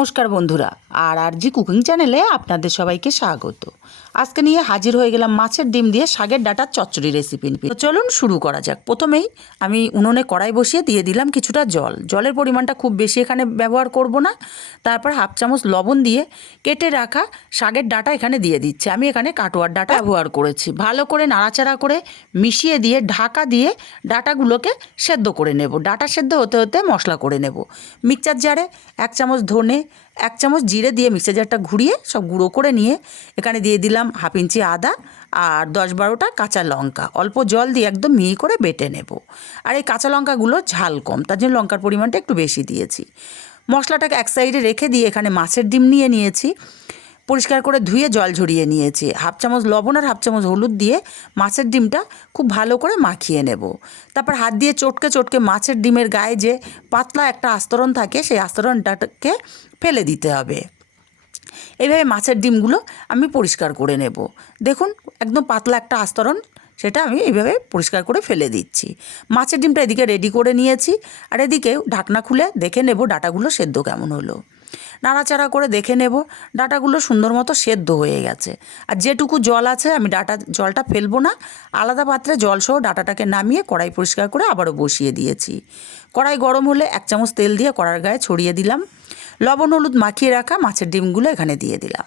নমস্কার বন্ধুরা, আর জি কুকিং চ্যানেলে আপনাদের সবাইকে স্বাগত। আজকে নিয়ে হাজির হয়ে গেলাম মাছের ডিম দিয়ে শাকের ডাঁটার চচ্চড়ি রেসিপি। তো চলুন শুরু করা যাক। প্রথমেই আমি উনুনে কড়াই বসিয়ে দিয়ে দিলাম কিছুটা জল। জলের পরিমাণটা খুব বেশি এখানে ব্যবহার করব না। তারপর হাফ চামচ লবণ দিয়ে কেটে রাখা শাকের ডাঁটা এখানে দিয়ে দিচ্ছি। আমি এখানে কাটোয়ার ডাঁটা ব্যবহার করেছি। ভালো করে নাড়াচাড়া করে মিশিয়ে দিয়ে ঢাকা দিয়ে ডাঁটাগুলোকে সেদ্ধ করে নেব। ডাঁটা সেদ্ধ হতে হতে মশলা করে নেব। মিক্সচার জারে 1 চামচ ধনে, 1 চামচ জিরে দিয়ে মিক্সচার জারটা ঘুরিয়ে সব গুঁড়ো করে নিয়ে এখানে দিয়ে দিলাম হাফ ইঞ্চি আদা আর 10-12টা কাঁচা লঙ্কা। অল্প জল দিয়ে একদম মিহি করে বেটে নেব। আর এই কাঁচা লঙ্কাগুলো ঝাল কম, তার জন্য লঙ্কার পরিমাণটা একটু বেশি দিয়েছি। মশলাটাকে এক সাইডে রেখে দিয়ে এখানে মাছের ডিম নিয়ে নিয়েছি। পরিষ্কার করে ধুয়ে জল ঝরিয়ে নিয়েছি। হাফ চামচ লবণ আর হাফ চামচ হলুদ দিয়ে মাছের ডিমটা খুব ভালো করে মাখিয়ে নেব। তারপর হাত দিয়ে চটকে চটকে মাছের ডিমের গায়ে যে পাতলা একটা আস্তরণ থাকে সেই আস্তরণটাকে ফেলে দিতে হবে। এইভাবে মাছের ডিমগুলো আমি পরিষ্কার করে নেব। দেখুন একদম পাতলা একটা আস্তরণ, সেটা আমি এইভাবে পরিষ্কার করে ফেলে দিচ্ছি। মাছের ডিমটা এদিকে রেডি করে নিয়েছি। আর এদিকে ঢাকনা খুলে দেখে নেব ডাঁটাগুলো সেদ্ধ কেমন হলো। নাড়াচাড়া করে দেখে নেব ডাঁটাগুলো সুন্দর মতো সেদ্ধ হয়ে গেছে। আর যেটুকু জল আছে আমি জলটা ফেলবো না, আলাদা পাত্রে জলসহ ডাঁটাটাকে নামিয়ে কড়াই পরিষ্কার করে আবারও বসিয়ে দিয়েছি। কড়াই গরম হলে 1 চামচ তেল দিয়ে কড়ার গায়ে ছড়িয়ে দিলাম। লবণ হলুদ মাখিয়ে রাখা মাছের ডিমগুলো এখানে দিয়ে দিলাম।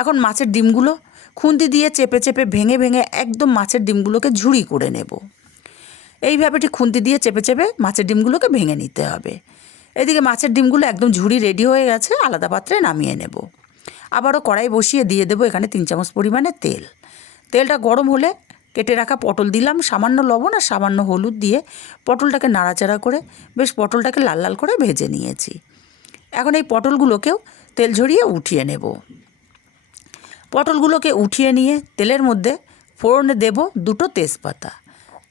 এখন মাছের ডিমগুলো খুন্তি দিয়ে চেপে চেপে ভেঙে ভেঙে একদম মাছের ডিমগুলোকে ঝুড়ি করে নেব। এইভাবে ঠিক খুন্তি দিয়ে চেপে চেপে মাছের ডিমগুলোকে ভেঙে নিতে হবে। এদিকে মাছের ডিমগুলো একদম ঝুড়ি রেডি হয়ে গেছে, আলাদা পাত্রে নামিয়ে নেব। আবারও কড়াই বসিয়ে দিয়ে দেবো এখানে 3 চামচ পরিমাণে তেল। তেলটা গরম হলে কেটে রাখা পটল দিলাম, সামান্য লবণ আর সামান্য হলুদ দিয়ে পটলটাকে নাড়াচাড়া করে বেশ পটলটাকে লাল লাল করে ভেজে নিয়েছি। এখন এই পটলগুলোকেও তেল ঝরিয়ে উঠিয়ে নেব। পটলগুলোকে উঠিয়ে নিয়ে তেলের মধ্যে ফোড়নে দেব 2টো তেজপাতা।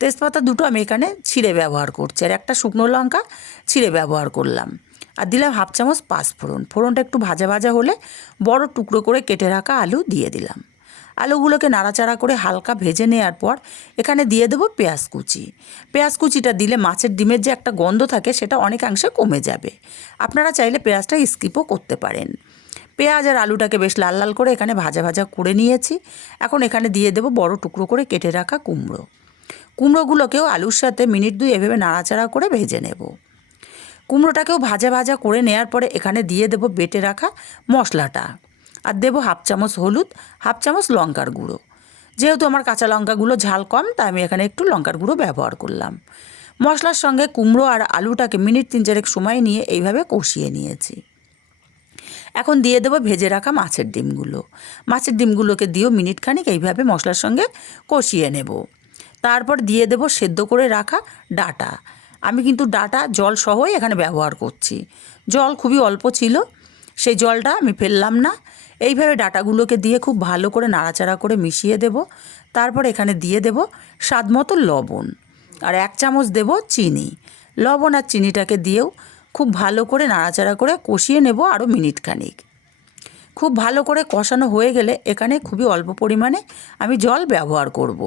তেজপাতা 2টো আমি এখানে ছিঁড়ে ব্যবহার করছি, আর 1টা শুকনো লঙ্কা ছিঁড়ে ব্যবহার করলাম। আর দিলাম হাফ চামচ পাঁচফোড়ন। ফোড়নটা একটু ভাজা ভাজা হলে বড় টুকরো করে কেটে রাখা আলু দিয়ে দিলাম। আলুগুলোকে নাড়াচাড়া করে হালকা ভেজে নেওয়ার পর এখানে দিয়ে দেবো পেঁয়াজ কুচি। পেঁয়াজ কুচিটা দিলে মাছের ডিমের যে একটা গন্ধ থাকে সেটা অনেকাংশে কমে যাবে। আপনারা চাইলে পেঁয়াজটা স্কিপও করতে পারেন। পেঁয়াজ আর আলুটাকে বেশ লাল লাল করে এখানে ভাজা ভাজা করে নিয়েছি। এখন এখানে দিয়ে দেবো বড় টুকরো করে কেটে রাখা কুমড়ো। কুমড়োগুলোকেও আলুর সাথে মিনিট 2 এভাবে নাড়াচাড়া করে ভেজে নেব। কুমড়োটাকেও ভাজা ভাজা করে নেওয়ার পরে এখানে দিয়ে দেবো বেটে রাখা মশলাটা। আর দেবো হাফ চামচ হলুদ, হাফ চামচ লঙ্কার গুঁড়ো। যেহেতু আমার কাঁচা লঙ্কাগুলো ঝাল কম, তাই আমি এখানে একটু লঙ্কার গুঁড়ো ব্যবহার করলাম। মশলার সঙ্গে কুমড়ো আর আলুটাকে মিনিট 3-4 সময় নিয়ে এইভাবে কষিয়ে নিয়েছি। এখন দিয়ে দেবো ভেজে রাখা মাছের ডিমগুলো। মাছের ডিমগুলোকে দিয়েও মিনিট খানিক এইভাবে মশলার সঙ্গে কষিয়ে নেব। তারপর দিয়ে দেবো সেদ্ধ করে রাখা ডাঁটা। আমি কিন্তু ডাঁটা জল সহই এখানে ব্যবহার করছি। জল খুবই অল্প ছিল, সেই জলটা আমি ফেললাম না। এইভাবে ডাঁটাগুলোকে দিয়ে খুব ভালো করে নাড়াচাড়া করে মিশিয়ে দেব। তারপর এখানে দিয়ে দেব স্বাদ মতো লবণ আর 1 চামচ দেব চিনি। লবণ আর চিনিটাকে দিয়েও খুব ভালো করে নাড়াচাড়া করে কষিয়ে নেব আরও মিনিট খানিক। খুব ভালো করে কষানো হয়ে গেলে এখানে খুবই অল্প পরিমাণে আমি জল ব্যবহার করব।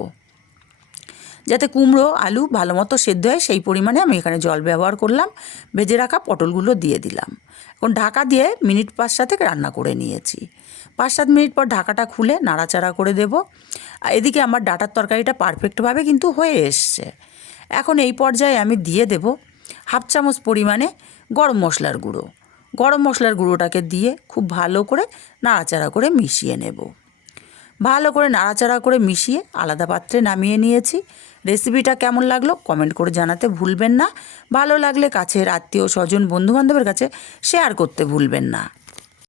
যাতে কুমড়ো আলু ভালো মতো সেদ্ধ হয় সেই পরিমাণে আমি এখানে জল ব্যবহার করলাম। ভেজে রাখা পটলগুলো দিয়ে দিলাম। এখন ঢাকা দিয়ে মিনিট 5-7 রান্না করে নিয়েছি। 5-7 মিনিট পর ঢাকাটা খুলে নাড়াচাড়া করে দেব। আর এদিকে আমার ডাঁটার তরকারিটা পারফেক্টভাবে কিন্তু হয়ে এসছে। এখন এই পর্যায়ে আমি দিয়ে দেব হাফ চামচ পরিমাণে গরম মশলার গুঁড়ো। গরম মশলার গুঁড়োটাকে দিয়ে খুব ভালো করে নাড়াচাড়া করে মিশিয়ে নেব। ভালো করে নাড়াচাড়া করে মিশিয়ে আলাদা পাত্রে নামিয়ে নিয়েছি। রেসিপিটা কেমন লাগলো কমেন্ট করে জানাতে ভুলবেন না। ভালো লাগলে কাছের আত্মীয় স্বজন বন্ধুবান্ধবের কাছে শেয়ার করতে ভুলবেন না।